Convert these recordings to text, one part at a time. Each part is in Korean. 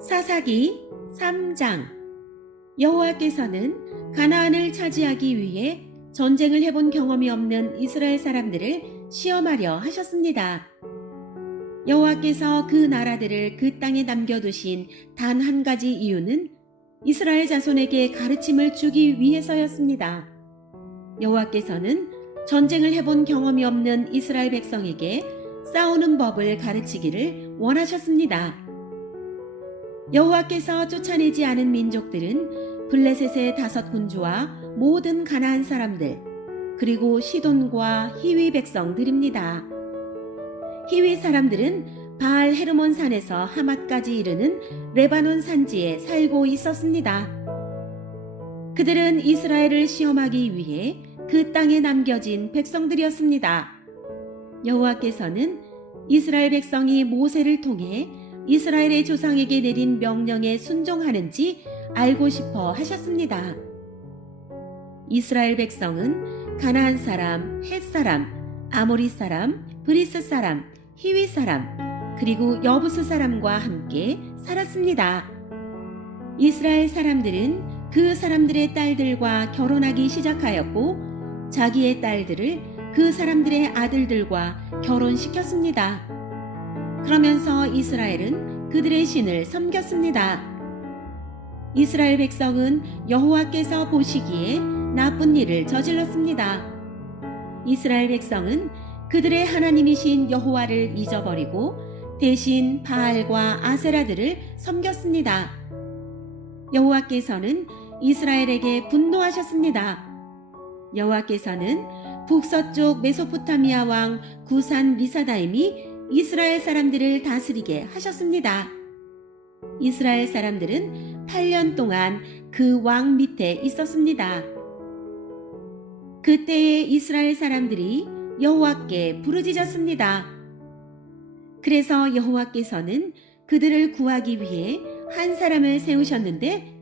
사사기 3장. 여호와께서는 가나안을 차지하기 위해 전쟁을 해본 경험이 없는 이스라엘 사람들을 시험하려 하셨습니다. 여호와께서 그 나라들을 그 땅에 남겨두신 단 한 가지 이유는 이스라엘 자손에게 가르침을 주기 위해서였습니다. 여호와께서는 전쟁을 해본 경험이 없는 이스라엘 백성에게 싸우는 법을 가르치기를 원하셨습니다. 여호와께서 쫓아내지 않은 민족들은 블레셋의 5 군주와 모든 가나안 사람들, 그리고 시돈과 히위 백성들입니다. 히위 사람들은 바알 헤르몬 산에서 하맛까지 이르는 레바논 산지에 살고 있었습니다. 그들은 이스라엘을 시험하기 위해 그 땅에 남겨진 백성들이었습니다. 여호와께서는 이스라엘 백성이 모세를 통해 이스라엘의 조상에게 내린 명령에 순종하는지 알고 싶어 하셨습니다. 이스라엘 백성은 가나안 사람, 헷 사람, 아모리 사람, 브리스 사람, 히위 사람, 그리고 여부스 사람과 함께 살았습니다. 이스라엘 사람들은 그 사람들의 딸들과 결혼하기 시작하였고 자기의 딸들을 그 사람들의 아들들과 결혼시켰습니다. 그러면서 이스라엘은 그들의 신을 섬겼습니다. 이스라엘 백성은 여호와께서 보시기에 나쁜 일을 저질렀습니다. 이스라엘 백성은 그들의 하나님이신 여호와를 잊어버리고 대신 바알과 아세라들을 섬겼습니다. 여호와께서는 이스라엘에게 분노하셨습니다. 여호와께서는 북서쪽 메소포타미아 왕 구산 리사다임이 이스라엘 사람들을 다스리게 하셨습니다. 이스라엘 사람들은 8년 동안 그 왕 밑에 있었습니다. 그때에 이스라엘 사람들이 여호와께 부르짖었습니다. 그래서 여호와께서는 그들을 구하기 위해 한 사람을 세우셨는데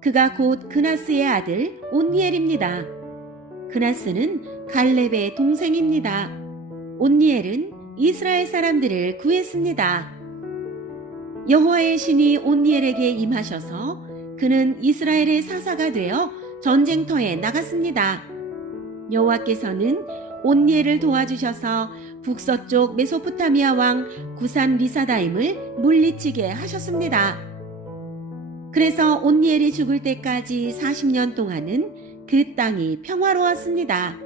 그가 곧 그나스의 아들 온니엘입니다. 그나스는 갈렙의 동생입니다. 온니엘은 이스라엘 사람들을 구했습니다. 여호와의 신이 온니엘에게 임하셔서 그는 이스라엘의 사사가 되어 전쟁터에 나갔습니다. 여호와께서는 온니엘을 도와주셔서 북서쪽 메소포타미아 왕 구산 리사다임을 물리치게 하셨습니다. 그래서 온니엘이 죽을 때까지 40년 동안은 그 땅이 평화로웠습니다.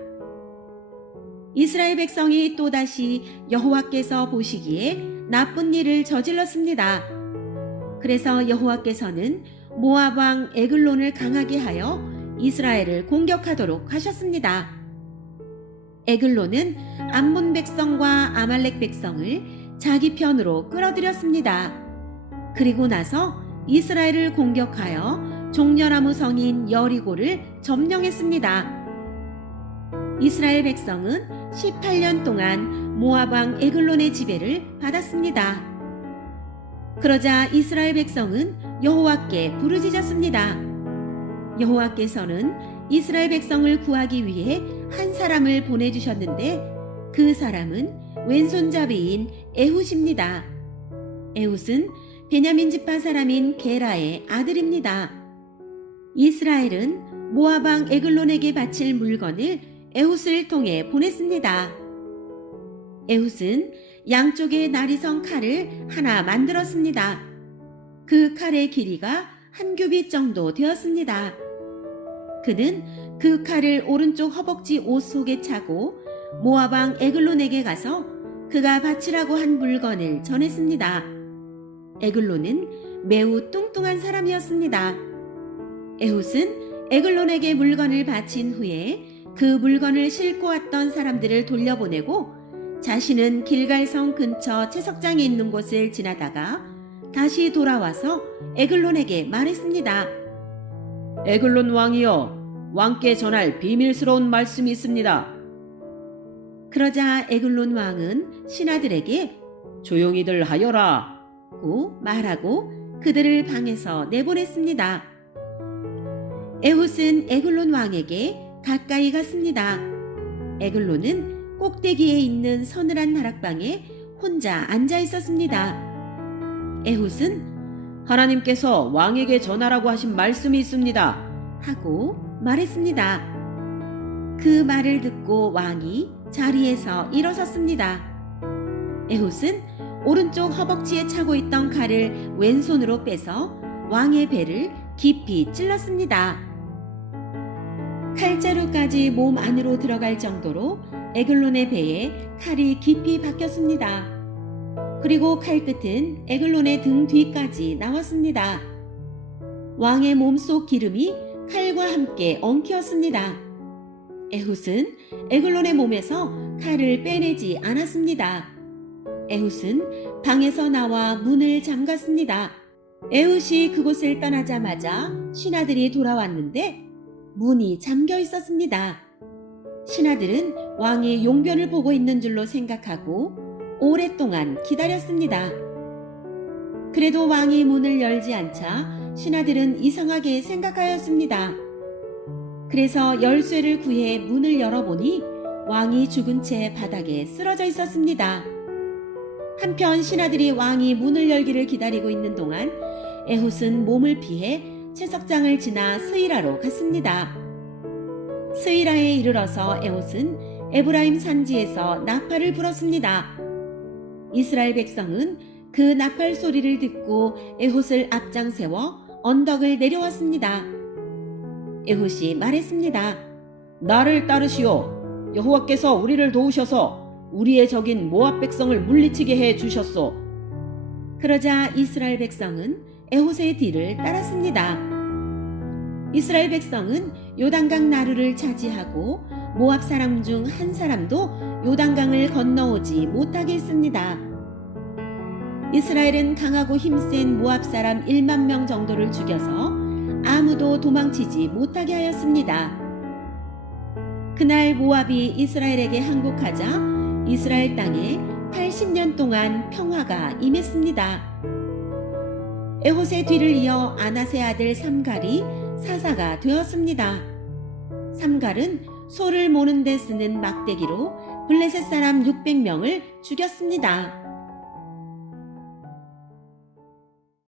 이스라엘 백성이 또다시 여호와께서 보시기에 나쁜 일을 저질렀습니다. 그래서 여호와께서는 모압 왕 에글론을 강하게 하여 이스라엘을 공격하도록 하셨습니다. 에글론은 암몬 백성과 아말렉 백성을 자기 편으로 끌어들였습니다. 그리고 나서 이스라엘을 공격하여 종려나무 성인 여리고를 점령했습니다. 이스라엘 백성은 18년 동안 모압 왕 에글론의 지배를 받았습니다. 그러자 이스라엘 백성은 여호와께 부르짖었습니다. 여호와께서는 이스라엘 백성을 구하기 위해 한 사람을 보내주셨는데 그 사람은 왼손잡이인 에훗입니다. 에훗은 베냐민 지파 사람인 게라의 아들입니다. 이스라엘은 모압 왕 에글론에게 바칠 물건을 에훗을 통해 보냈습니다. 에훗은 양쪽에 나리성 칼을 하나 만들었습니다. 그 칼의 길이가 한 규빗 정도 되었습니다. 그는 그 칼을 오른쪽 허벅지 옷 속에 차고 모압 왕 에글론에게 가서 그가 바치라고 한 물건을 전했습니다. 에글론은 매우 뚱뚱한 사람이었습니다. 에훗은 에글론에게 물건을 바친 후에 그 물건을 싣고 왔던 사람들을 돌려보내고 자신은 길갈성 근처 채석장에 있는 곳을 지나다가 다시 돌아와서 에글론에게 말했습니다. 에글론 왕이여, 왕께 전할 비밀스러운 말씀이 있습니다. 그러자 에글론 왕은 신하들에게 조용히들 하여라 고 말하고 그들을 방에서 내보냈습니다. 에훗은 에글론 왕에게 가까이 갔습니다. 에글론은 꼭대기에 있는 서늘한 다락방에 혼자 앉아 있었습니다. 에훗은 하나님께서 왕에게 전하라고 하신 말씀이 있습니다. 하고 말했습니다. 그 말을 듣고 왕이 자리에서 일어섰습니다. 에훗은 오른쪽 허벅지에 차고 있던 칼을 왼손으로 빼서 왕의 배를 깊이 찔렀습니다. 칼자루까지 몸 안으로 들어갈 정도로 에글론의 배에 칼이 깊이 박혔습니다. 그리고 칼끝은 에글론의 등 뒤까지 나왔습니다. 왕의 몸속 기름이 칼과 함께 엉키었습니다. 에훗은 에글론의 몸에서 칼을 빼내지 않았습니다. 에훗은 방에서 나와 문을 잠갔습니다. 에훗이 그곳을 떠나자마자 신하들이 돌아왔는데 문이 잠겨 있었습니다. 신하들은 왕이 용변을 보고 있는 줄로 생각하고 오랫동안 기다렸습니다. 그래도 왕이 문을 열지 않자 신하들은 이상하게 생각하였습니다. 그래서 열쇠를 구해 문을 열어보니 왕이 죽은 채 바닥에 쓰러져 있었습니다. 한편 신하들이 왕이 문을 열기를 기다리고 있는 동안 에훗은 몸을 피해 채석장을 지나 스이라로 갔습니다. 스이라에 이르러서 에훗은 에브라임 산지에서 나팔을 불었습니다. 이스라엘 백성은 그 나팔 소리를 듣고 에훗을 앞장 세워 언덕을 내려왔습니다. 에훗이 말했습니다. 나를 따르시오. 여호와께서 우리를 도우셔서 우리의 적인 모압 백성을 물리치게 해 주셨소. 그러자 이스라엘 백성은 에훗의 뒤를 따랐습니다. 이스라엘 백성은 요단강 나루를 차지하고 모압 사람 중 한 사람도 요단강을 건너오지 못하게 했습니다. 이스라엘은 강하고 힘센 모압 사람 1만 명 정도를 죽여서 아무도 도망치지 못하게 하였습니다. 그날 모압이 이스라엘에게 항복하자 이스라엘 땅에 80년 동안 평화가 임했습니다. 에훗의 뒤를 이어 아낫의 아들 삼갈이 사사가 되었습니다. 삼갈은 소를 모는 데 쓰는 막대기로 블레셋 사람 600명을 죽였습니다.